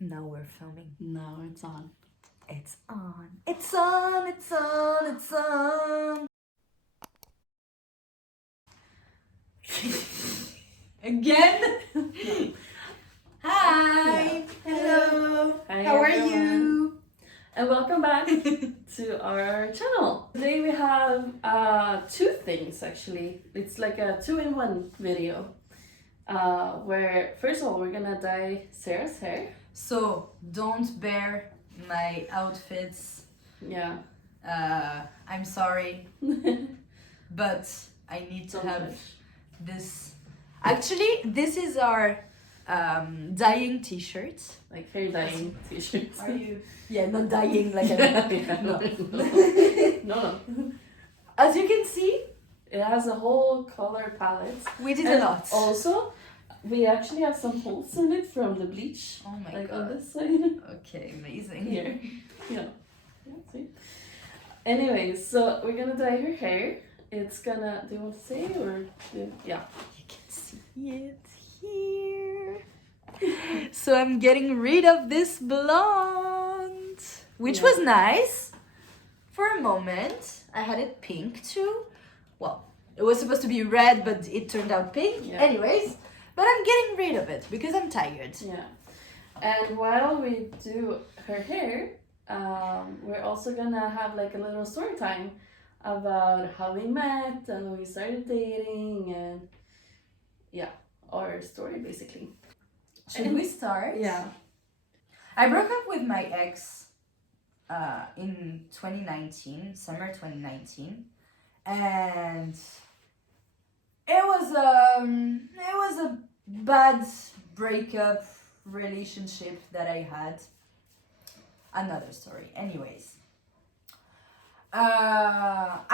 Now we're filming. No, it's on. It's on. It's on. It's on. It's on. Again? No. Hi. Hello. Hi, How are everyone. you? And welcome back to our channel. Today we have two things actually. It's like a 2-in-1 video. Where first of all we're gonna dye Sarah's hair. So don't bear my outfits. Yeah. I'm sorry, but I need to Don't have judge. this. Actually, this is our dyeing t-shirt. Like hair dyeing t-shirts. Are you? Yeah, not dyeing like a no. no. No. As you can see, It has a whole color palette. we did And a lot. Also, we actually have some holes in it from the bleach. Oh my Like god. on this side. Okay, amazing. Here. Yeah. See? Anyways, so we're gonna dye her hair. It's gonna. Do you want to say or? Yeah. You can see it here. So I'm getting rid of this blonde, which Yeah. was nice for a moment. I had it pink too. Well, it was supposed to be red, but it turned out pink. Yeah. Anyways, but I'm getting rid of it because I'm tired. Yeah. And while we do her hair, we're also gonna have like a little story time about how we met and we started dating and yeah, our story basically. Should we start? Yeah. I broke up with my ex in 2019, summer 2019, and it was a bad breakup relationship that I had. Another story. Anyways,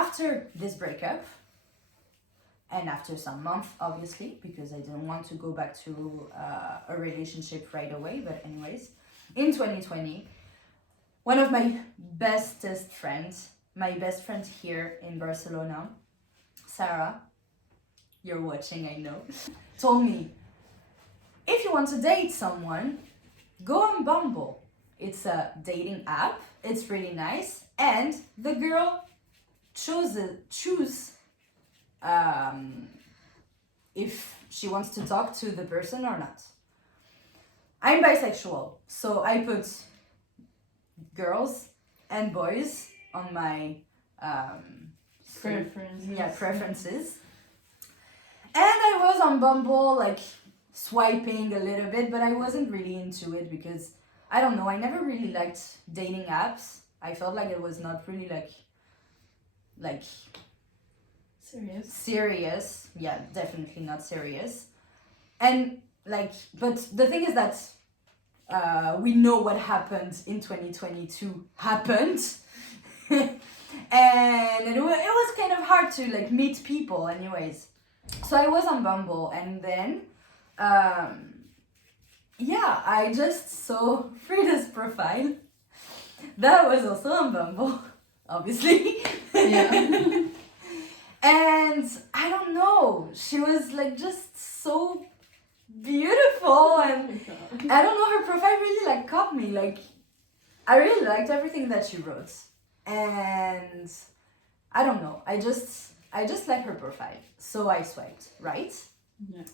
after this breakup, and after some months, obviously, because I didn't want to go back to a relationship right away, but anyways, in 2020, one of my bestest friends, my best friend here in Barcelona, Sarah, you're watching, I know, told me, if you want to date someone, go on Bumble. It's a dating app. It's really nice, and the girl choose if she wants to talk to the person or not. I'm bisexual, so I put girls and boys on my preferences. And I was on Bumble, like swiping a little bit, but I wasn't really into it because I don't know. I never really liked dating apps. I felt like it was not really like serious. Yeah, definitely not serious. And like, but the thing is that we know what happened in 2022 happened. And it was kind of hard to like meet people anyways. So I was on Bumble, and then I just saw Frida's profile. That was also on Bumble, obviously. Yeah. And I don't know, she was like just so beautiful, and I don't know, her profile really like caught me. Like, I really liked everything that she wrote, and I don't know, I just like her profile, so I swiped right. Yeah.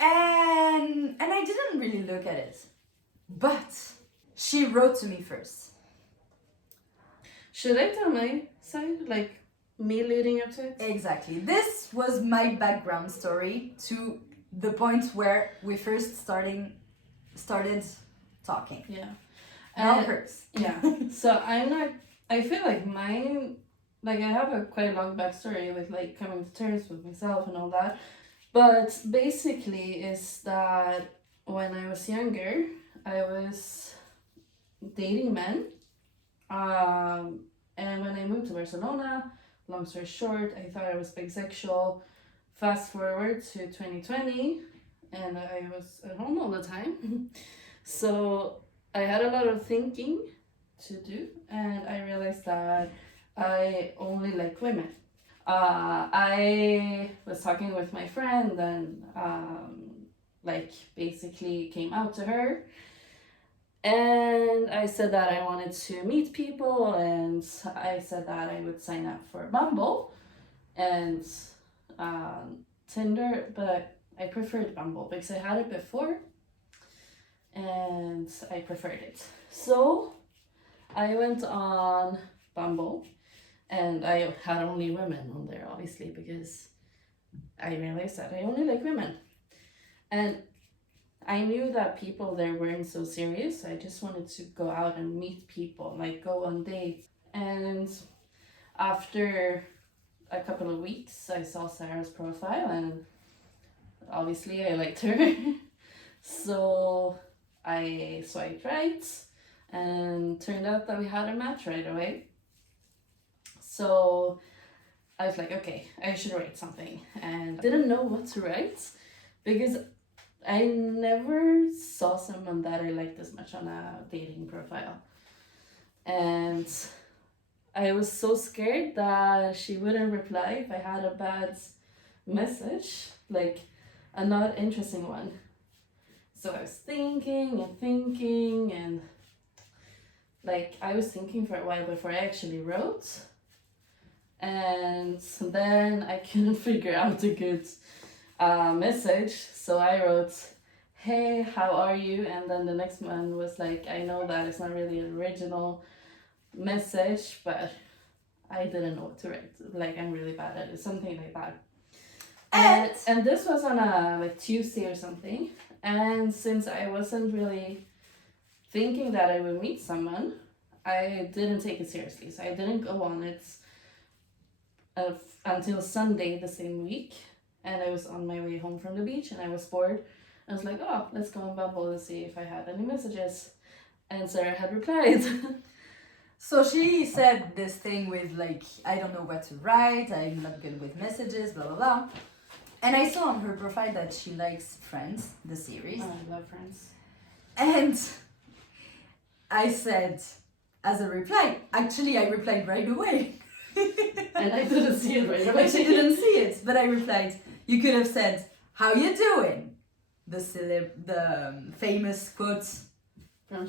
And I didn't really look at it, but she wrote to me first. Should I tell my side? Like me leading up to it? Exactly. This was my background story to the point where we first started talking. Yeah. Now hers. Yeah. So I feel like mine, like I have a quite long backstory with like coming to terms with myself and all that. But basically is that when I was younger, I was dating men. And when I moved to Barcelona, long story short, I thought I was bisexual. Fast forward to 2020, and I was at home all the time. So I had a lot of thinking to do, and I realized that I only like women. I was talking with my friend and like basically came out to her. And I said that I wanted to meet people, and I said that I would sign up for Bumble and Tinder, but I preferred Bumble because I had it before and I preferred it. So I went on Bumble and I had only women on there, obviously, because I realized that I only like women. And I knew that people there weren't so serious. I just wanted to go out and meet people, like go on dates. And after a couple of weeks, I saw Sarah's profile and obviously I liked her. So I swiped right and turned out that we had a match right away. So I was like, okay, I should write something. And I didn't know what to write because I never saw someone that I liked this much on a dating profile. And I was so scared that she wouldn't reply if I had a bad message, like a not interesting one. So I was thinking and like I was thinking for a while before I actually wrote. And then I couldn't figure out a good message, so I wrote, "Hey, how are you?" And then the next one was like, I know that it's not really an original message, but I didn't know what to write. Like, I'm really bad at it, something like that. And this was on a like Tuesday or something. And since I wasn't really thinking that I would meet someone, I didn't take it seriously. So I didn't go on it until Sunday the same week. And I was on my way home from the beach and I was bored. I was like, oh, let's go on Bumble and see if I had any messages. And Sarah had replied. So she said this thing with like, I don't know what to write, I'm not good with messages, blah blah blah. And I saw on her profile that she likes Friends, the series. Oh, I love Friends. And I said, as a reply, actually I replied right away. And I didn't see it right away. She didn't see it, but I replied, you could have said, how you doing? The famous quote from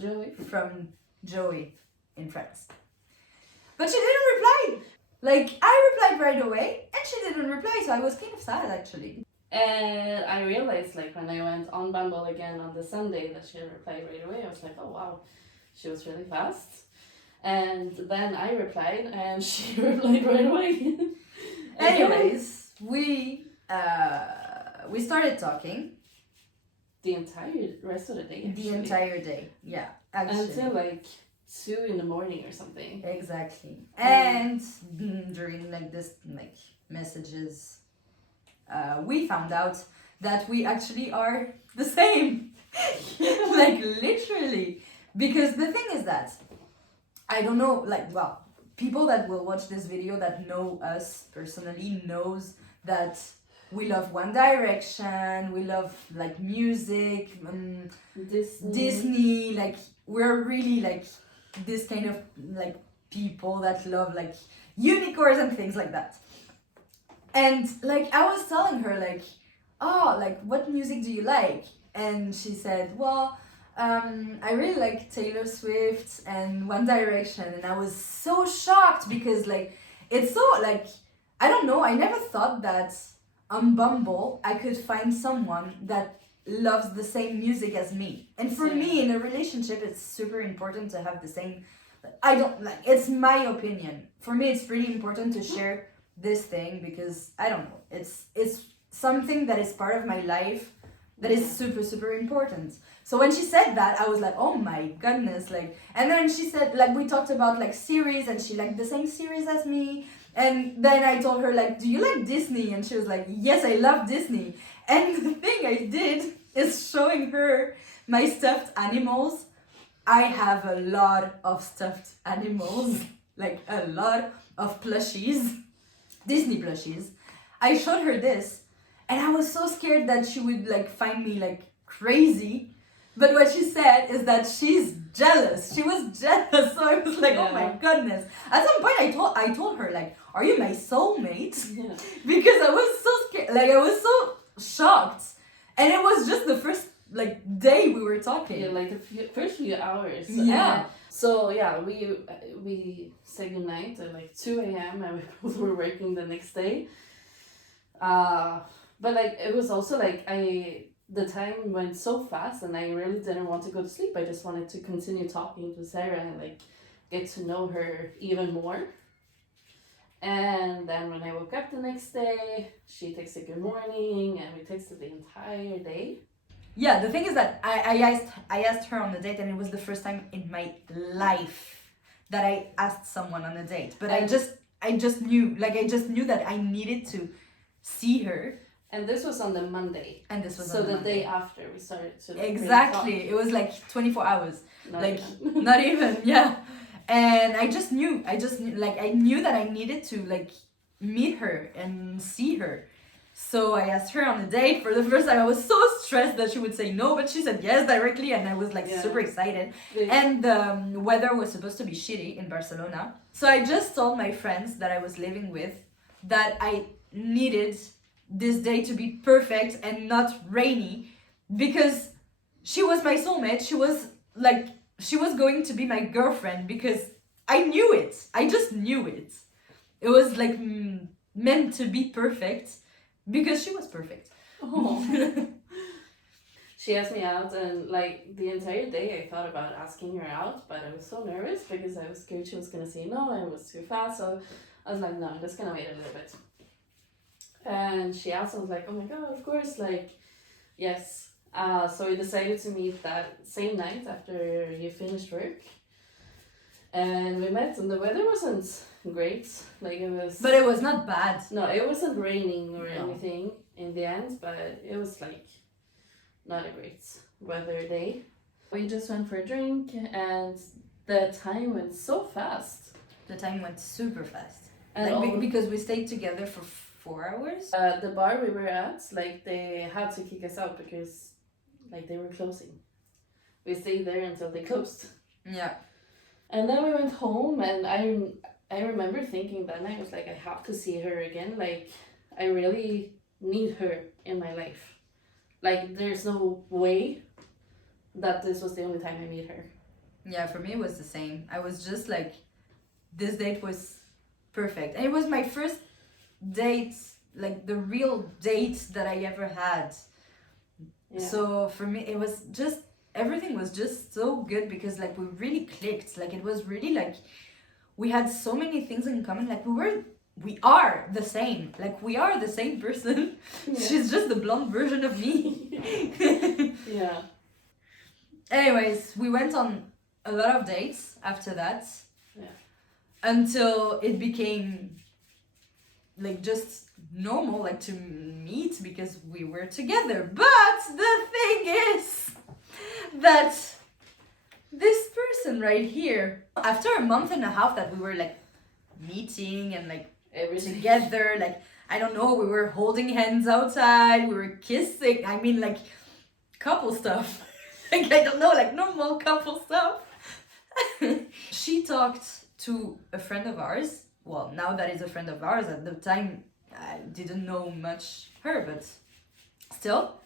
Joey in Friends. But she didn't reply. Like, I replied right away and she didn't reply, so I was kind of sad actually. And I realized, like, when I went on Bumble again on the Sunday that she replied right away, I was like, oh wow, she was really fast. And then I replied and she replied right away. Anyways, we started talking. The entire rest of the day, actually. The entire day, yeah. Actually. Until like 2 in the morning or something. Exactly. And during like this like messages, we found out that we actually are the same. Like literally. Because the thing is that I don't know, like, well, people that will watch this video that know us personally knows that we love One Direction, we love like music, Disney, like we're really like this kind of like people that love like unicorns and things like that. And like I was telling her like, oh, like what music do you like? And she said, well, I really like Taylor Swift and One Direction. And I was so shocked because like it's so like, I don't know, I never thought that on Bumble I could find someone that loves the same music as me. And for me in a relationship it's super important to have the same, I don't like, it's my opinion. For me it's really important to share this thing because I don't know, it's something that is part of my life that is super super important. So when she said that, I was like, oh my goodness, like, and then she said, like, we talked about like series and she liked the same series as me. And then I told her like, do you like Disney? And she was like, yes, I love Disney. And the thing I did is showing her my stuffed animals. I have a lot of stuffed animals, like a lot of plushies, Disney plushies. I showed her this and I was so scared that she would like find me like crazy. But what she said is that she's jealous. She was jealous. So I was like, oh my goodness. At some point I told her like, are you my soulmate? Because I was so scared. Like I was so shocked. And it was just the first like day we were talking. Yeah, like the first few hours. Yeah. So yeah, we said goodnight at like 2 a.m. and we both were working the next day. But like it was also like the time went so fast and I really didn't want to go to sleep. I just wanted to continue talking to Sarah and like get to know her even more. And then when I woke up the next day, she texted good morning and we texted the entire day. Yeah, the thing is that I asked her on the date, and it was the first time in my life that I asked someone on a date. But I just knew that I needed to see her. And this was on the Monday. And this was so on the day Monday. after we started to Exactly. It was like 24 hours. Not like even. Not even, yeah. And I knew that I needed to like meet her and see her. So I asked her on a date for the first time. I was so stressed that she would say no, but she said yes directly, and I was like super excited. And the weather was supposed to be shitty in Barcelona. So I just told my friends that I was living with that I needed this day to be perfect and not rainy, because she was my soulmate. She was going to be my girlfriend, because I knew it. I just knew it. It was like meant to be perfect. Because she was perfect. Oh. She asked me out, and like the entire day I thought about asking her out, but I was so nervous because I was scared she was gonna say no and it was too fast. So I was like, no, I'm just gonna wait a little bit. And she asked, I was like, oh my god, of course, like, yes. So we decided to meet that same night after you finished work. And we met, and the weather wasn't great. Like it was. But it was not bad. No, it wasn't raining or anything in the end, but it was like not a great weather day. We just went for a drink, and the time went so fast. The time went super fast. And like, because we stayed together for 4 hours. The bar we were at, like they had to kick us out because like they were closing. We stayed there until they closed. Yeah. And then we went home, and I remember thinking that night, I was like, I have to see her again. Like, I really need her in my life. Like, there's no way that this was the only time I meet her. Yeah, for me it was the same. I was just like, this date was perfect. And it was my first date, like the real date that I ever had. Yeah. So for me, it was just, everything was just so good, because like we really clicked. Like it was really like, we had so many things in common. Like we are the same. Like we are the same person. Yeah. She's just the blonde version of me. Yeah. Anyways, we went on a lot of dates after that. Yeah. Until it became like just normal, like to meet because we were together. But the thing is that this person right here, after a month and a half that we were like meeting and like together, like I don't know, we were holding hands outside, we were kissing, I mean like couple stuff. Like I don't know, like normal couple stuff. She talked to a friend of ours. Well, now that is a friend of ours. At the time I didn't know much her, but still.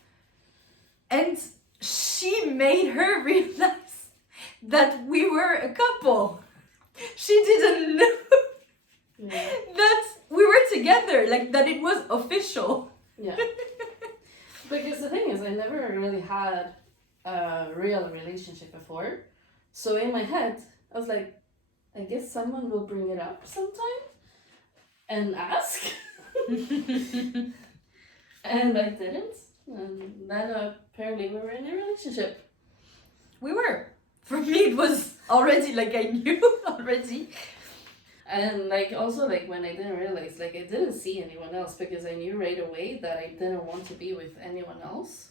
And she made her realize that we were a couple. She didn't know that we were together, like that it was official. Yeah. Because the thing is, I never really had a real relationship before. So in my head, I was like, I guess someone will bring it up sometime and ask. And I didn't. And then apparently we were in a relationship. We were. For me it was already like I knew already. And like also like when I didn't realize, like I didn't see anyone else, because I knew right away that I didn't want to be with anyone else.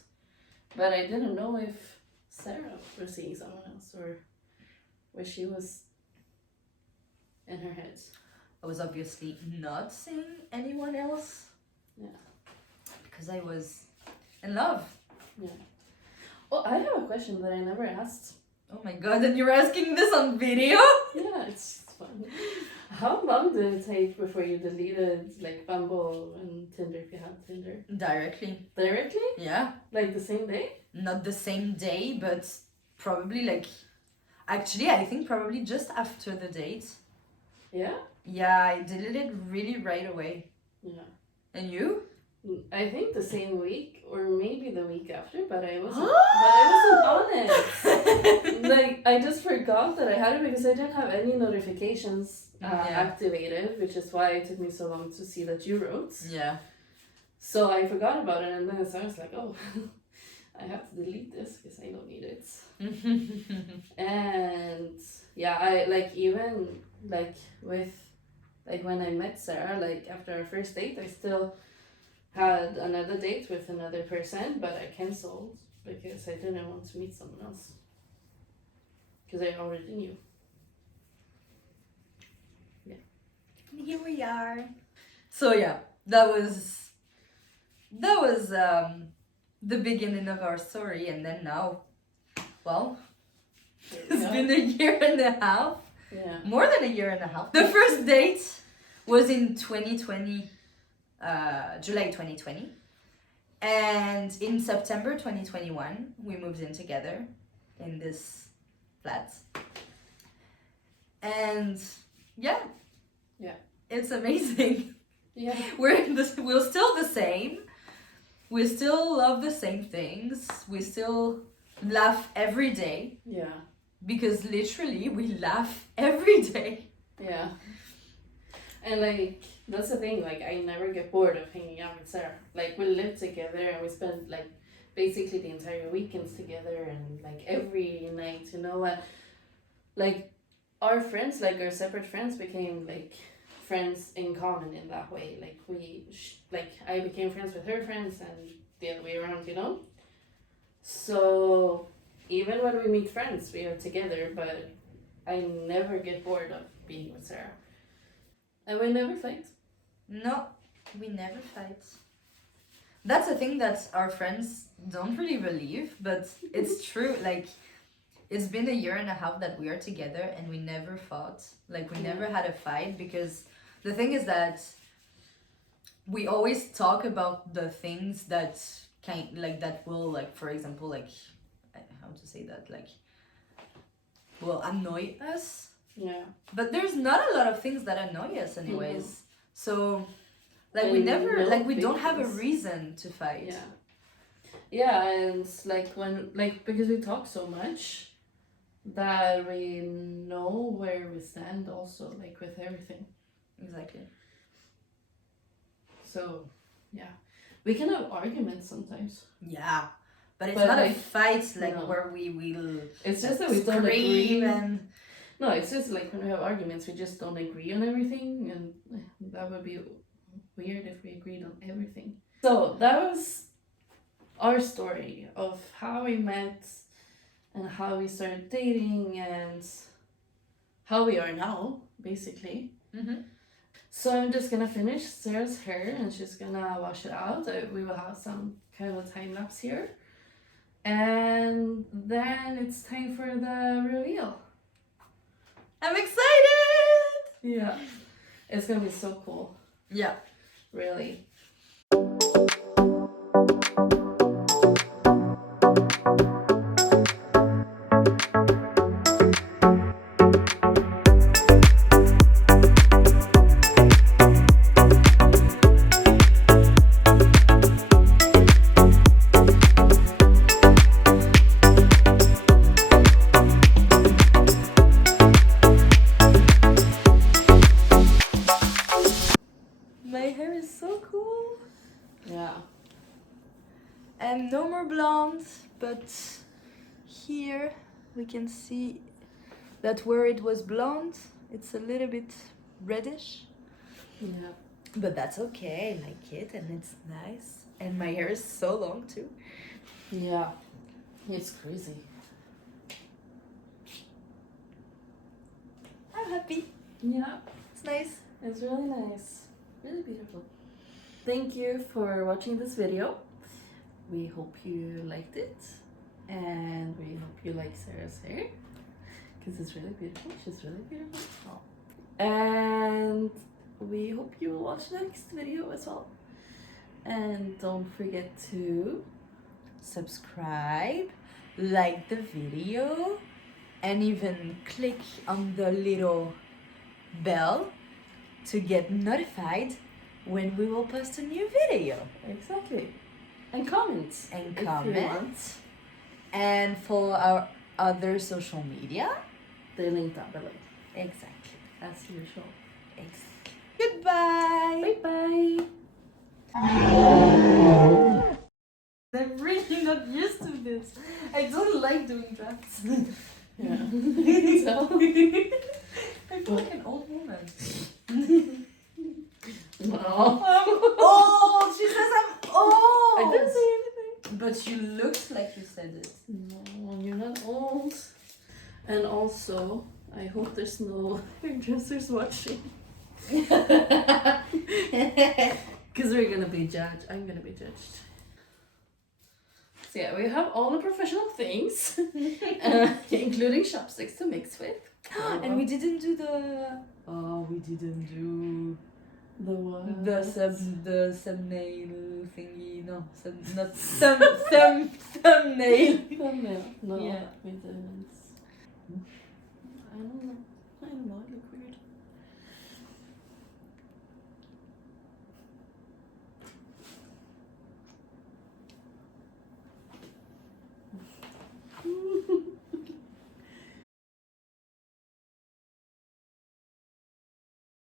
But I didn't know if Sarah was seeing someone else or where she was in her head. I was obviously not seeing anyone else. Yeah. Because I was in love. Yeah. Oh, I have a question that I never asked. Oh my god, and you're asking this on video? Yeah, it's fun. How long did it take before you deleted like Bumble and Tinder if you had Tinder? Directly. Directly? Yeah. Like the same day? Not the same day, but probably like... Actually, I think probably just after the date. Yeah? Yeah, I deleted it really right away. Yeah. And you? I think the same week or maybe the week after, but I wasn't on it. Like I just forgot that I had it because I didn't have any notifications activated, which is why it took me so long to see that you wrote. Yeah. So I forgot about it, and then I was like, oh, I have to delete this because I don't need it. And yeah, I like even like with like when I met Sarah, like after our first date, I still had another date with another person, but I cancelled because I didn't want to meet someone else because I already knew. Yeah. And here we are. So yeah, that was the beginning of our story, and then now, well, it's been a year and a half. Yeah. More than a year and a half. The first date was in 2020. July 2020, and in September 2021 we moved in together in this flat, and yeah, it's amazing. Yeah, we're still the same, we still love the same things, we still laugh every day. Yeah, because literally we laugh every day. Yeah. And like that's the thing, like I never get bored of hanging out with Sarah. Like we live together and we spend like basically the entire weekends together and like every night, you know, and like our friends, like our separate friends became like friends in common in that way. Like like I became friends with her friends and the other way around, you know. So even when we meet friends, we are together, but I never get bored of being with Sarah. And we never fight. No, we never fight. That's a thing that our friends don't really believe, but it's true. Like, it's been a year and a half that we are together and we never fought. Like, we never had a fight, because the thing is that we always talk about the things that that will, like, for example, like, how to say that, like, will annoy us. Yeah. But there's not a lot of things that annoy us anyways. So, like, we never, like, we don't have a reason to fight. Yeah. Yeah, and like when, like, because we talk so much that we know where we stand also, like, with everything. Exactly. So, yeah. We can have arguments sometimes. Yeah. But it's not like, a fight, like, no. where we will... It's just that we don't agree. And... No, it's just like when we have arguments, we just don't agree on everything, and that would be weird if we agreed on everything. So that was our story of how we met and how we started dating and how we are now, basically. Mm-hmm. So I'm just gonna finish Sarah's hair and she's gonna wash it out. We will have some kind of time lapse here. And then it's time for the reveal. I'm excited! Yeah. It's gonna be so cool. Yeah. Really. My hair is so cool. Yeah. And no more blonde, but here we can see that where it was blonde, it's a little bit reddish. Yeah. But that's okay, I like it and it's nice. And my hair is so long too. Yeah. It's crazy. I'm happy. Yeah. It's nice. It's really nice. Really beautiful. Thank you for watching this video. We hope you liked it. And we hope you like Sarah's hair. Because it's really beautiful. She's really beautiful. Oh. And we hope you will watch the next video as well. And don't forget to Subscribe, like the video, and even click on the little bell to get notified when we will post a new video. exactly. And comment. And if you comment. want. And follow our other social media. They're linked down below. Exactly. As usual. Exactly. Goodbye. Bye bye. I'm really not used to this. I don't like doing drafts. Yeah. So, I feel like an old woman. No. Oh, she says I'm old. I didn't say anything. But you looked like you said it. No, you're not old. And also, I hope there's no hairdressers watching. Because we're gonna be judged. I'm gonna be judged. So yeah, we have all the professional things, including chopsticks to mix with. And we didn't do the. Oh, we didn't do The what? the thumbnail thingy. No, not thumbnail. Thumbnail. No, Yeah. we didn't. I don't